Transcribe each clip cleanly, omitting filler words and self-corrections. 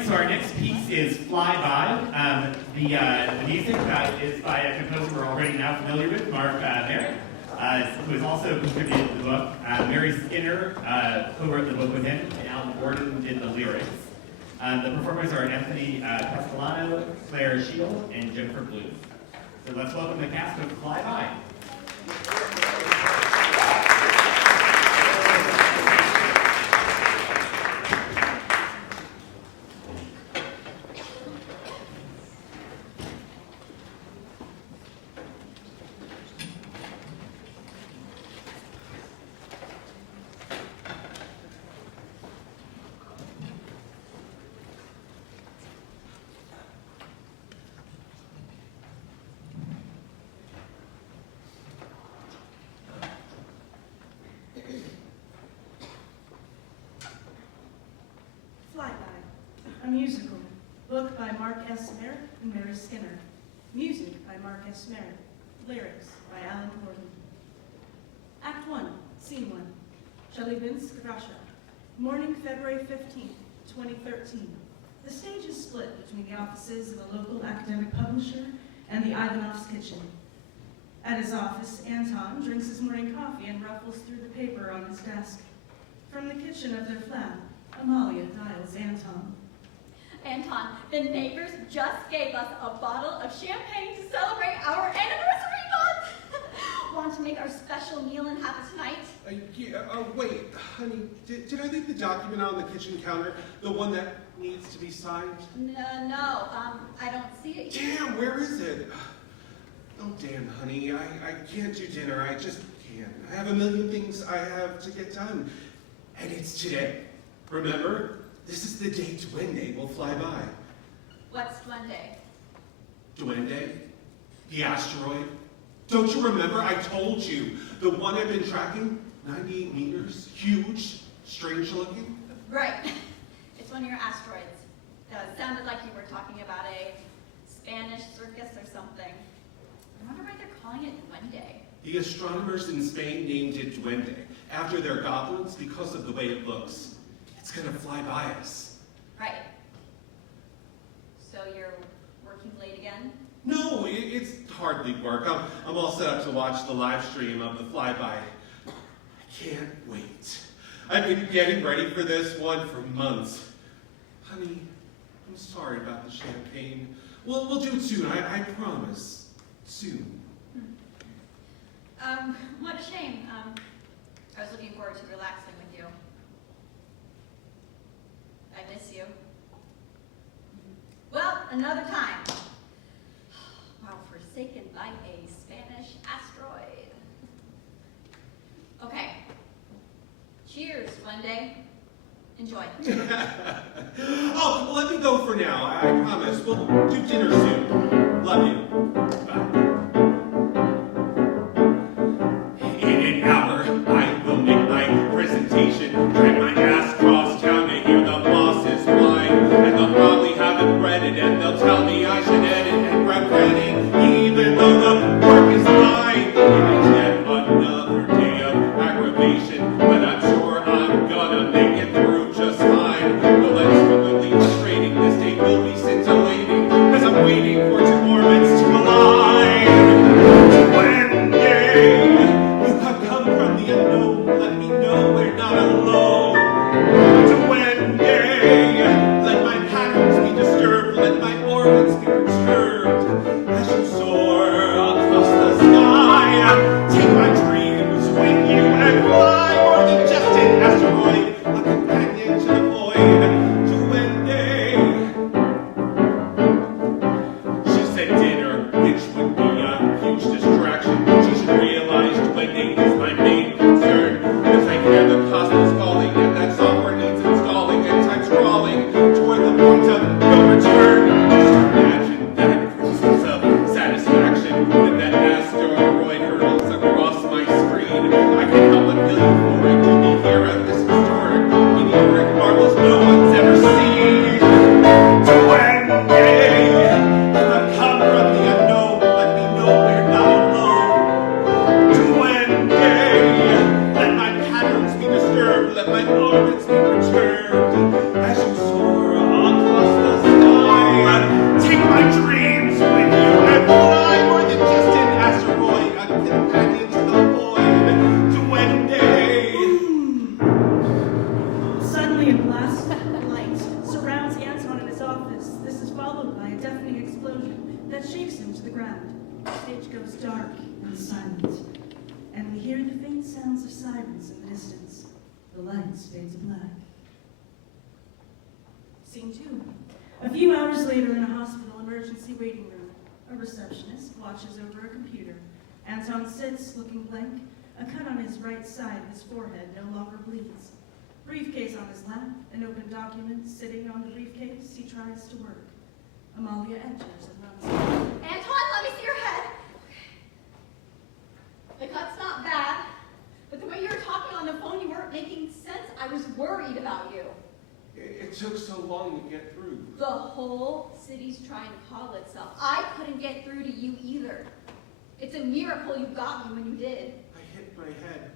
right, so our next piece is Flyby. The music is by a composer we're already now familiar with, Meritt, who has also contributed to the book. Mary Skinner co-wrote the book with him, and Alan Gordon did the lyrics. The performers are Anthony Castellano, Claire Shiell, and Jennifer Blum. So let's welcome the cast of Flyby. A musical, book by Mark S. Meritt and Mary Skinner. Music by Mark S. Meritt. Lyrics by Alan Gordon. Act 1, Scene 1. Chelyabinsk, Russia. Morning, February 15th, 2013. The stage is split between the offices of a local academic publisher and the Ivanov's kitchen. At his office, Anton drinks his morning coffee and ruffles through the paper on his desk. From the kitchen of their flat, Amalia dials Anton. Anton, the neighbors just gave us a bottle of champagne to celebrate our anniversary month. Want to make our special meal and have it tonight? Wait, honey, did I leave the document on the kitchen counter? The one that needs to be signed? No, I don't see it here. Damn, where is it? Oh, damn, honey, I can't do dinner. I just can't. I have a million things I have to get done. And it's today. Remember? This is the day Duende will fly by. What's Duende? Duende? The asteroid? Don't you remember? I told you. The one I've been tracking? 98 meters, huge, strange looking. Right. It's one of your asteroids. It sounded like you were talking about a Spanish circus or something. I wonder why they're calling it Duende. The astronomers in Spain named it Duende, after their goblins because of the way it looks. It's gonna fly by us. Right. So you're working late again? No, it's hardly work. I'm all set up to watch the live stream of the flyby. I can't wait. I've been getting ready for this one for months. Honey, I'm sorry about the champagne. We'll do it soon, I promise. Soon. What a shame. I was looking forward to relaxing with you. I miss you. Well, another time. While forsaken by a Spanish asteroid. Okay. Cheers, Duende. Enjoy. Oh, let me go for now. I promise. We'll do dinner soon. Love you. Bye. In an hour, I will make my presentation. Drag my ass across town to hear the bosses whine. And they'll probably have it read and they'll tell me I should edit and regret it, even though the work is mine. It is yet another day of aggravation, but I'm sure I'm gonna make it through just fine. Though that's really frustrating, this day will be scintillating, as I'm waiting for 2 more minutes to align. Suddenly, a blast of light surrounds Anton in his office. This is followed by a deafening explosion that shakes him to the ground. The stage goes dark and silent, and we hear the faint sounds of sirens in the distance. The lights fade to black. Scene 2. A few hours later in a hospital emergency waiting room, a receptionist watches over a computer. Anton sits, looking blank. A cut on his right side of his forehead no longer bleeds. Briefcase on his lap, an open document sitting on the briefcase. He tries to work. Amalia enters and runs in. Anton, let me see your head. The cut's not bad, but the way you were talking on the phone, you weren't making sense. I was worried about you. It took so long to get through. The whole city's trying to call itself. I couldn't get through to you either. It's a miracle you got me when you did. I hit my head.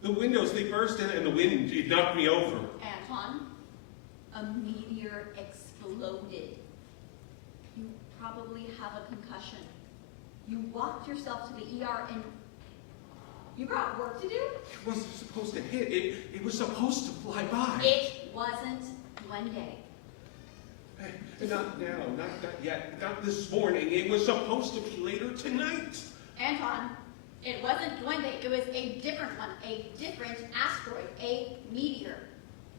The windows, they burst in, and the wind, it knocked me over. Anton, a meteor exploded. You probably have a concussion. You walked yourself to the ER and you got work to do? It wasn't supposed to hit. It was supposed to fly by. It wasn't Monday. Not now, not yet, not this morning. It was supposed to be later tonight. Anton, it wasn't Monday. It was a different one, a different asteroid, a meteor.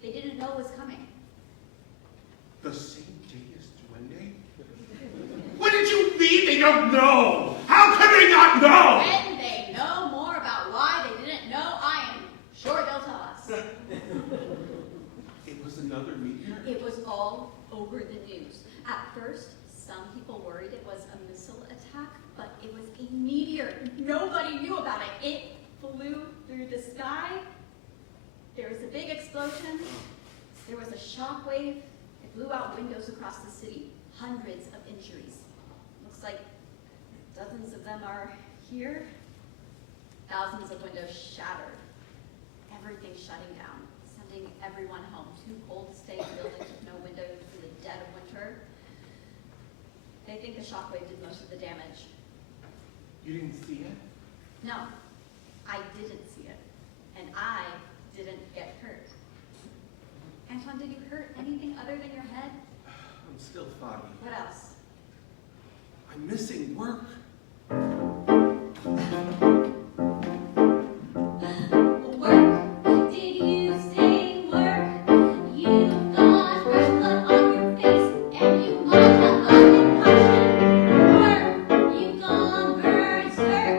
They didn't know it was coming. The same day as Monday? What did you mean they don't know? How can they not know? When they know more about why they didn't know, I am sure they'll tell us. It was another meteor? It was all over the news. At first, some people worried it was a missile attack, but it was a meteor. Nobody knew about it. It flew through the sky. There was a big explosion. There was a shock wave. It blew out windows across the city. Hundreds of injuries. Looks like dozens of them are here. Thousands of windows shattered. Everything shutting down, sending everyone home. Too cold to stay in buildings with no windows in the dead of winter. They think the shockwave did most of the damage. You didn't see it? No, I didn't see it. And I didn't get hurt. Anton, did you hurt anything other than your head? I'm still foggy. What else? I'm missing work. Work? Did you say work? You've got fresh blood on your face, and you might have a concussion. Work? You've gone berserk.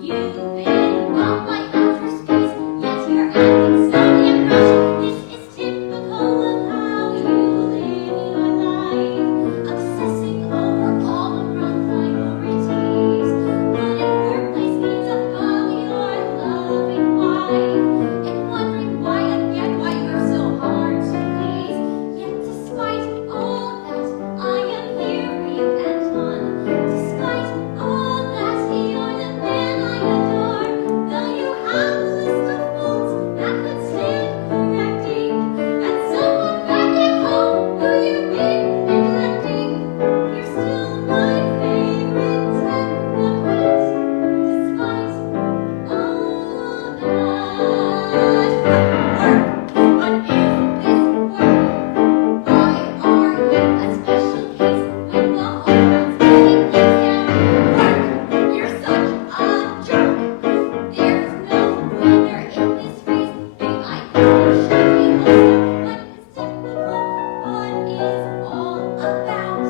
You've been robbed by outer space, yet you're acting so damn rash. This is typical of how you live your life, obsessing over all the wrong priorities, putting workplace needs above your loving wife, and wondering why again why you're so hard to please. Yet despite all that, I am here for you, Anton. Despite all that, you're the man I adore. Though you have a list of faults that could stand correcting, and someone back at home who you've been neglecting, you're still my favorite technocrat. Despite all that. Work! What is this work? Why are you a special case when the whole world's getting you down? Work! You're such a jerk. There's no winner in this race. Babe, I know you should be hopeful, but it's typical what is all about.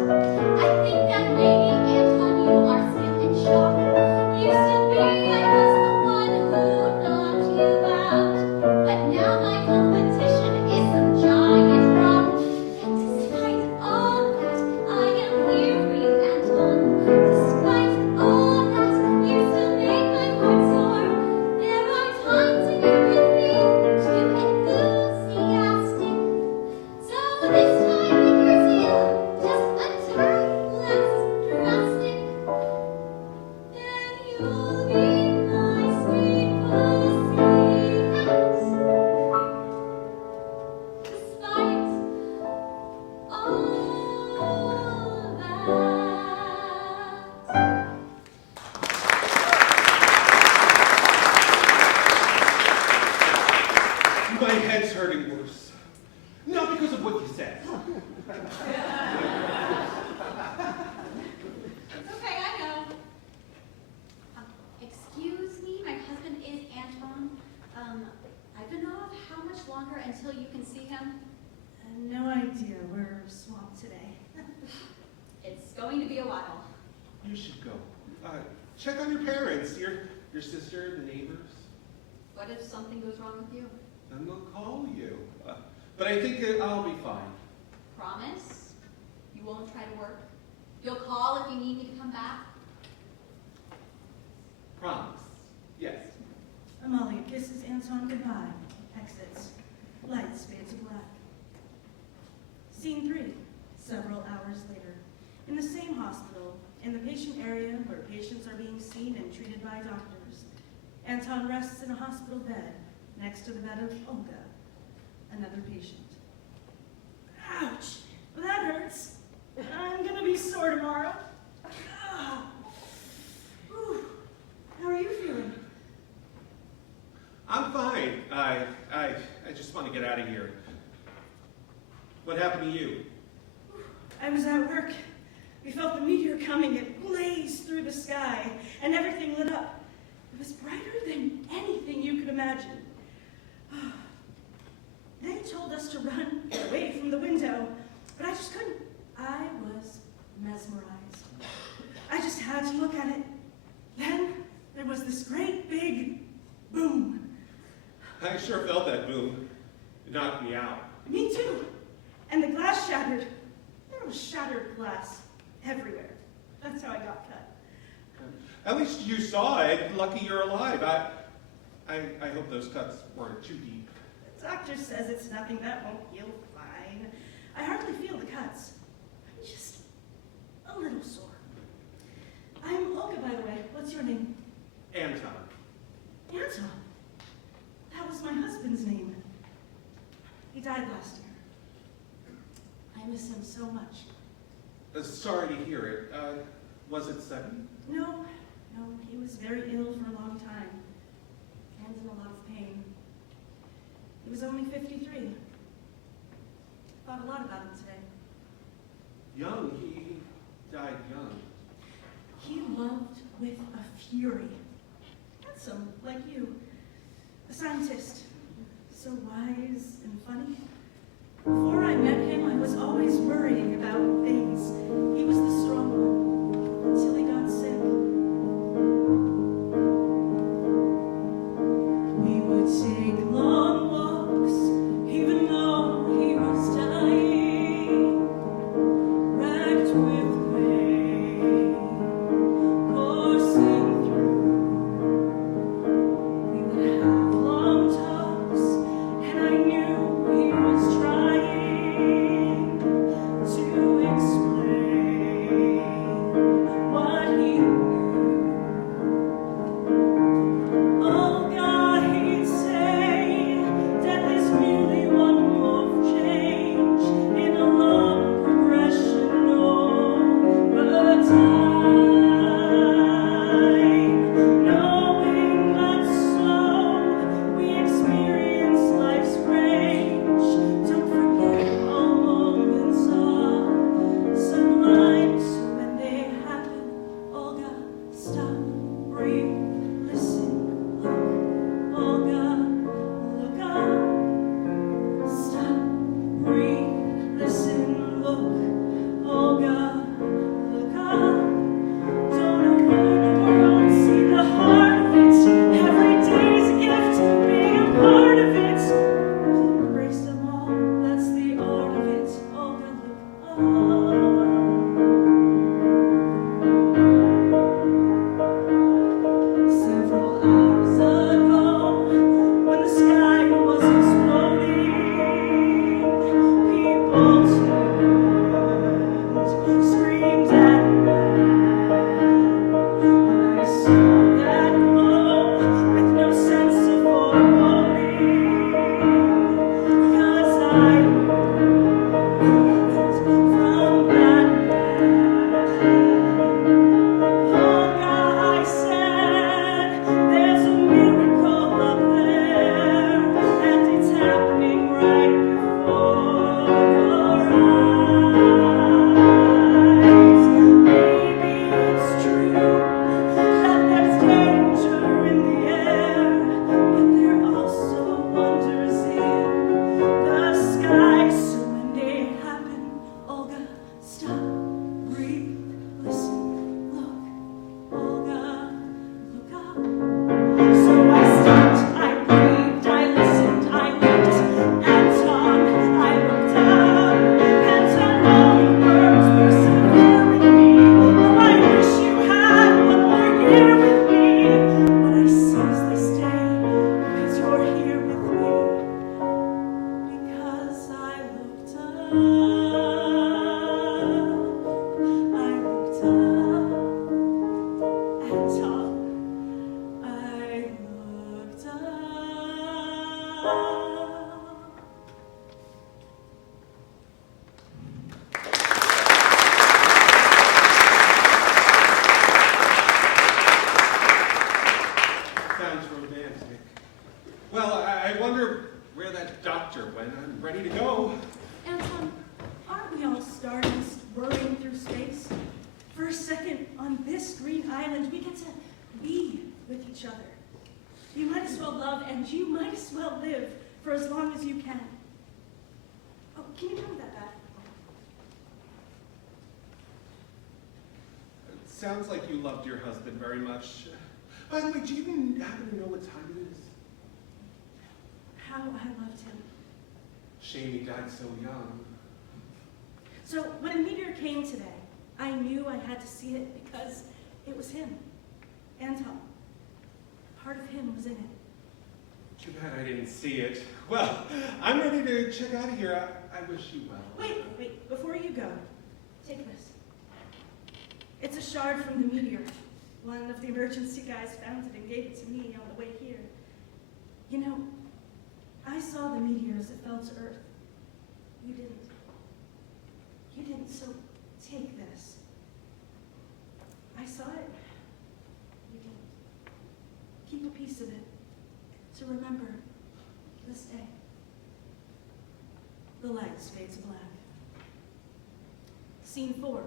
I think that maybe, Anton, you are still in shock. Used to be I was the one who knocked you out, but now my competition is some giant rock. Yet despite all that, I am here for you, Anton. Despite all that, you still make my heart soar. There are times when you can be too enthusiastic. So this time, with your zeal just a tad less drastic, then you'll be my sweet pussycat. Despite all that. My head's hurting worse. Not because of what you said. It's okay, I know. Excuse me, my husband is Anton. Ivanov, how much longer until you can see him? No idea. We're swamped today. It's going to be a while. You should go. Check on your parents, your sister, the neighbors. What if something goes wrong with you? Then they'll call you. But I think I'll be fine. Promise? You won't try to work? You'll call if you need me to come back? Promise. Yes. Amalia kisses Anton goodbye. Exits. Lights fade to black. Scene 3. Several hours later. In the same hospital, in the patient area where patients are being seen and treated by doctors, Anton rests in a hospital bed next to the bed of Olga, another patient. Ouch! That hurts. I'm gonna be sore tomorrow. Ah. Whew. How are you feeling? I'm fine. I just want to get out of here. What happened to you? I was at work. We felt the meteor coming. It blazed through the sky, and everything lit up. It was brighter than anything you could imagine. They told us to run away from the window, but I just couldn't. I was mesmerized. I just had to look at it. Then there was this great big boom. I sure felt that boom. It knocked me out. Me too. And the glass shattered. There was shattered glass everywhere. That's how I got cut. At least you saw it. Lucky you're alive. I hope those cuts weren't too deep. The doctor says it's nothing, that won't heal fine. I hardly feel the cuts. I'm just a little sore. I'm Olga, by the way. What's your name? Anton. Anton. That was my husband's name. He died last year. I miss him so much. Sorry to hear it. Was it sudden? No, he was very ill for a long time. And in a lot of pain. He was only 53. Thought a lot about him today. Young. He died young. He loved with a fury. Handsome, like you. A scientist. So wise and funny. Before I met him, I was always worrying about things. He was the strong one, until he got sick. We would take long walks, even though he was dying, racked with pain, coursing through. We would have long talks, and I knew he was trying to explain what he knew. Oh God, he'd say, death is merely one more change in a long progression over time. Knowing that so we experience life's range. Don't forget all moments are sublime. So when they happen, Olga, stop, breathe, listen, look. Olga, look up. Stop, breathe, listen, look. Olga, look up. Don't avoid the world, see the heart of it. Every day's a gift, be a part of it. Embrace them all, that's the art of it. Olga, look up. Several hours ago, when the sky was exploding, people turned, screamed and ran. I saw that glow with no sense of foreboding, 'cause I moved from that man. Olga, I said, there's a miracle up there, and it's happening right before Sounds romantic. Well, I wonder where that doctor went. I'm ready to go. Anton, aren't we all stardust whirring through space? For a second, on this green island, we get to be with each other. You might as well love and you might as well live for as long as you can. Oh, can you move that back? It sounds like you loved your husband very much. By the way, do you even happen to know what time it is? How I loved him. Shame he died so young. So when a meteor came today, I knew I had to see it because it was him. Anton. Part of him was in it. Too bad I didn't see it. Well, I'm ready to check out of here. I wish you well. Wait, before you go, take this. It's a shard from the meteor. One of the emergency guys found it and gave it to me on the way here. You know, I saw the meteor as it fell to Earth. You didn't. You didn't, so take this. I saw it. You didn't. Keep a piece of it to remember this day. The lights fade to black. Scene 4.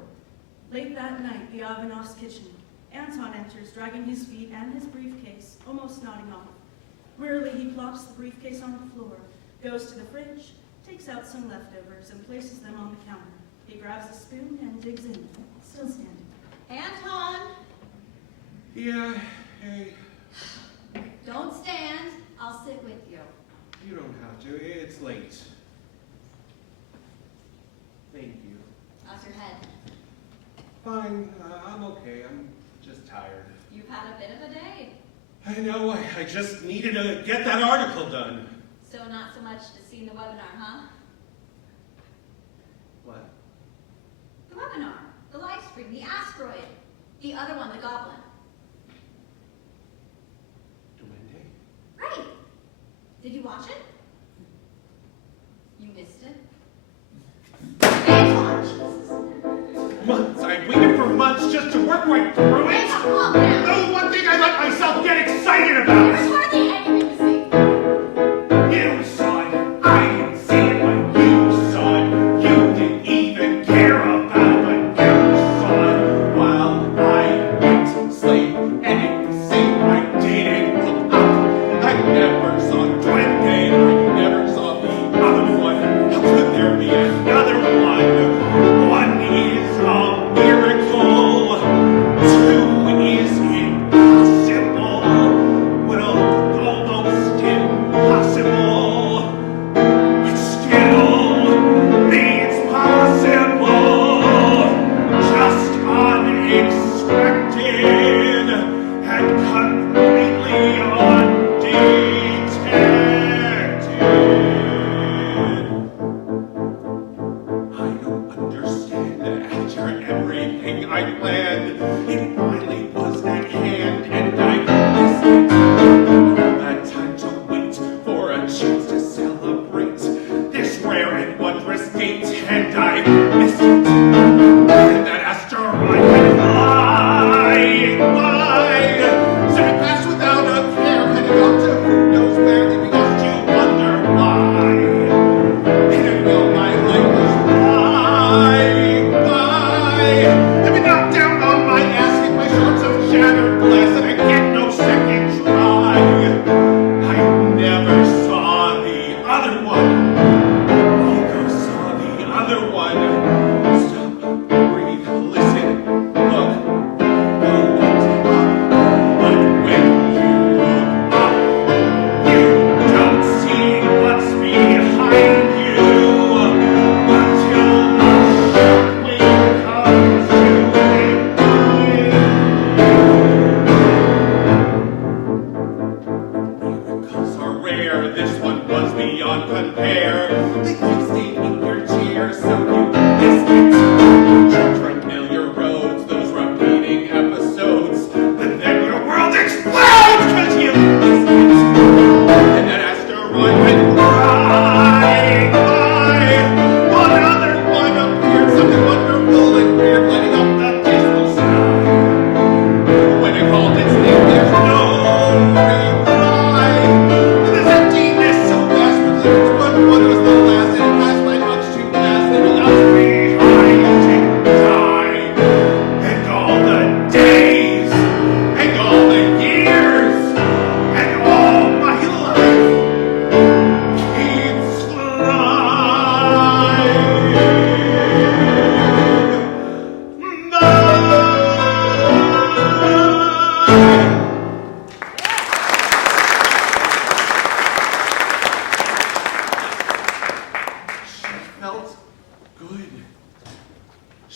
Late that night, the Ivanov's kitchen. Anton enters, dragging his feet and his briefcase, almost nodding off. Wearily, he plops the briefcase on the floor, goes to the fridge, takes out some leftovers, and places them on the counter. He grabs a spoon and digs in, still standing. Anton! Yeah, hey. Don't stand. I'll sit with you. You don't have to. It's late. Thank you. How's your head? Fine. I'm okay. I'm just tired. You've had a bit of a day. I know. I just needed to get that article done. So not so much to see in the webinar, huh? What? The webinar, the live stream, the asteroid. The other one, the goblin. Duende? Right. Did you watch it? You missed it? Anton, Jesus. Months. I waited for months just to work my through it. Anton, calm down. No one thing I let myself get excited about. There's hardly anything to see. You saw it. I didn't see it, but you saw it. You didn't even care about it, but you saw it. While I went slave, and it seemed I didn't look up. I never saw Duende. I never saw the other one. How could there be another one? One is a miracle. Two is impossible. Well, almost impossible. It still means possible. Just unexpected and completely undetected. I don't understand. After everything I planned, it finally was at hand, and I missed it. All that time to wait for a chance to celebrate this rare and wondrous date, and I missed it. And that asteroid went flying by, zipping past without a care, headed off to who knows where, leaving us to wonder why. And I felt my life was flying by. Let me knock down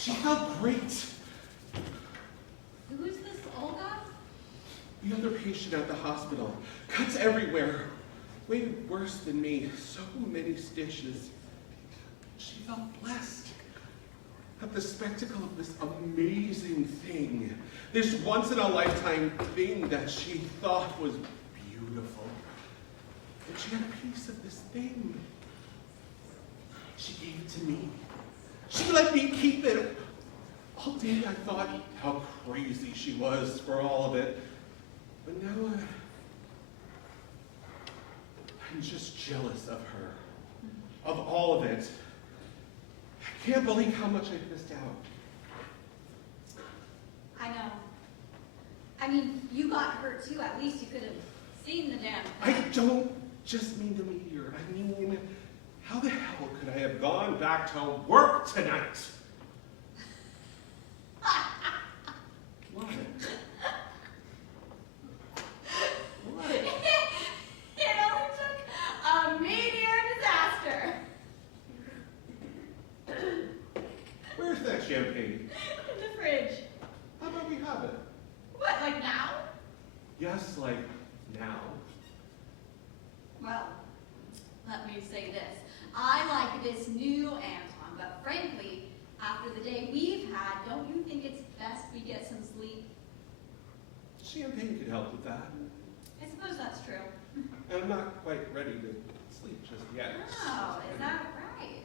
She felt great. Who's this Olga? The other patient at the hospital. Cuts everywhere. Way worse than me. So many stitches. She felt blessed at the spectacle of this amazing thing. This once-in-a-lifetime thing that she thought was beautiful. And she had a piece of this thing. She gave it to me. She let me keep it. All day I thought how crazy she was for all of it. But now I'm just jealous of her. Of all of it. I can't believe how much I've missed out. I know. I mean, you got hurt too. At least you could have seen the damn I thing. don't just mean the meteor. I mean, how the hell could I have gone back to work tonight? What? What? It only took a meteor disaster. Where's that champagne? In the fridge. How about we have it? What, like now? Yes, like now. Well, let me say this. I like this new Anton, but frankly, after the day we've had, don't you think it's best we get some sleep? Champagne could help with that. I suppose that's true. And I'm not quite ready to sleep just yet. Oh, is that right?